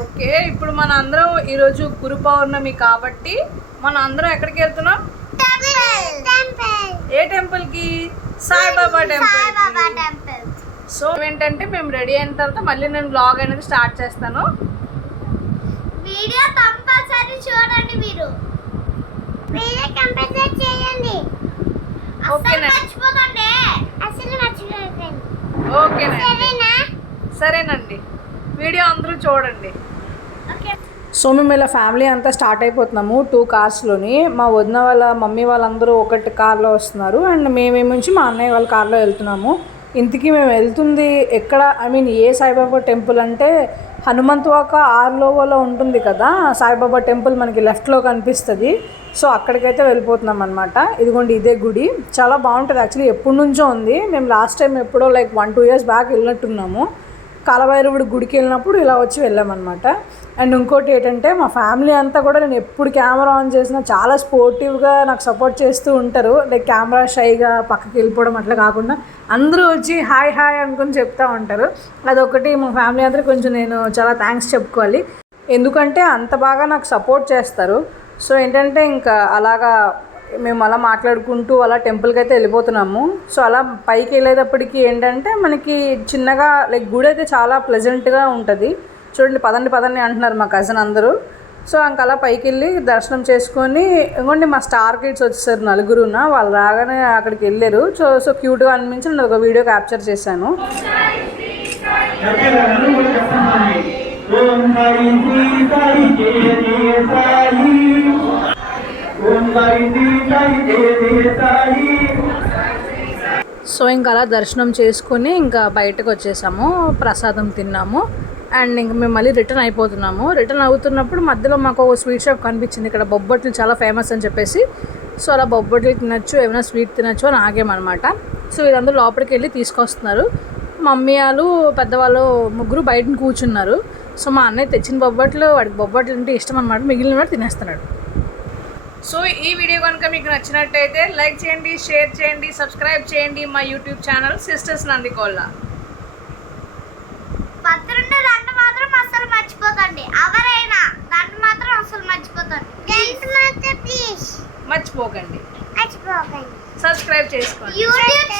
Okay, ఇప్పుడు మన అందరం ఈరోజు గురు పౌర్ణమి కాబట్టి మన అందరం ఎక్కడికి వెళ్తున్నాం? ఏ టెంపుల్ కి? సాయిబాబా టెంపుల్. సో ఏంటంటే మేము రెడీ అయిన తర్వాత మళ్ళీ నేను బ్లాగ్ అనేది స్టార్ట్ చేస్తాను. వీడియో కంపల్సరీ చూడండి, మీరు వీడియో కంపల్సరీ చేయండి. మర్చిపోకండి, అసలు మర్చిపోకండి. ఓకేనా? సరేనండి, వీడియో అందరూ చూడండి. సో మేము ఇలా ఫ్యామిలీ అంతా స్టార్ట్ అయిపోతున్నాము 2 కార్స్లోని. మా వదిన వాళ్ళ మమ్మీ వాళ్ళందరూ ఒకటి కార్లో వస్తున్నారు అండ్ మేమేమించి మా అన్నయ్య వాళ్ళ కార్లో వెళ్తున్నాము. ఇంతకీ మేము వెళ్తుంది ఎక్కడ, ఏ సాయిబాబా టెంపుల్ అంటే హనుమంతవాక ఆర్లోవలో ఉంటుంది కదా సాయిబాబా టెంపుల్, మనకి లెఫ్ట్లో కనిపిస్తుంది. సో అక్కడికైతే వెళ్ళిపోతున్నాం అనమాట. ఇదిగోండి ఇదే గుడి, చాలా బాగుంటుంది. యాక్చువల్లీ ఎప్పటి నుంచో ఉంది, మేము లాస్ట్ టైం ఎప్పుడో లైక్ 1-2 years బ్యాక్ వెళ్ళినట్టున్నాము. కాలభైరవుడి గుడికి వెళ్ళినప్పుడు ఇలా వచ్చి వెళ్ళామన్నమాట. అండ్ ఇంకోటి ఏంటంటే మా ఫ్యామిలీ అంతా కూడా నేను ఎప్పుడు కెమెరా ఆన్ చేసినా చాలా స్పోర్టివ్గా నాకు సపోర్ట్ చేస్తూ ఉంటారు. లైక్ కెమెరా షైగా పక్కకి వెళ్ళిపోవడం అట్లా కాకుండా అందరూ వచ్చి హాయ్ హాయ్ అనుకుని చెప్తూ ఉంటారు. అదొకటి మా ఫ్యామిలీ అందరూ కొంచెం నేను చాలా థ్యాంక్స్ చెప్పుకోవాలి, ఎందుకంటే అంత బాగా నాకు సపోర్ట్ చేస్తారు. సో ఏంటంటే ఇంకా అలాగా మేము అలా మాట్లాడుకుంటూ అలా టెంపుల్కి అయితే వెళ్ళిపోతున్నాము. సో అలా పైకి వెళ్ళేటప్పటికి ఏంటంటే మనకి చిన్నగా లైక్ గుడి అయితే చాలా ప్లెజెంట్గా ఉంటుంది. చూడండి, పదండి అంటున్నారు మా కజిన్ అందరూ. సో అలా పైకి వెళ్ళి దర్శనం చేసుకొని, ఇంకోండి మా స్టార్ కిడ్స్ వచ్చేసారు 4. వాళ్ళు రాగానే అక్కడికి వెళ్ళారు. సో క్యూట్గా అనిపించి నేను ఒక వీడియో క్యాప్చర్ చేశాను. సో ఇంకా అలా దర్శనం చేసుకొని ఇంకా బయటకు వచ్చేసాము, ప్రసాదం తిన్నాము అండ్ ఇంక మేము మళ్ళీ రిటర్న్ అయిపోతున్నాము. రిటర్న్ అవుతున్నప్పుడు మధ్యలో మాకు ఒక స్వీట్ షాప్ కనిపించింది, ఇక్కడ బొబ్బట్లు చాలా ఫేమస్ అని చెప్పేసి. సో అలా బొబ్బట్లు తినచ్చు, ఏమైనా స్వీట్ తినచ్చు అని ఆగామన్నమాట. సో ఇదంతా లోపలికి వెళ్ళి తీసుకొస్తున్నారు. మమ్మీ వాళ్ళు పెద్దవాళ్ళు 3 బయట కూర్చున్నారు. సో మా అన్నయ్య తెచ్చిన బొబ్బట్లు, వాడికి బొబ్బట్లు అంటే ఇష్టం అనమాట, మిగిలిన వాడు తినేస్తున్నాడు. సో ఈ వీడియో కనుక మీకు నచ్చినట్టయితే లైక్ చేయండి, షేర్ చేయండి, సబ్స్క్రైబ్ చేయండి మా యూట్యూబ్ ఛానల్ సిస్టర్స్ నందికొల్ల. పత్రుండే దండ మాత్రం అసలు మర్చిపోకండి, ఎవరైనా దండ మాత్రం అసలు మర్చిపోకండి. ప్లీజ్ మర్చిపోకండి, సబ్స్క్రైబ్ చేసుకోండి. యూట్యూబ్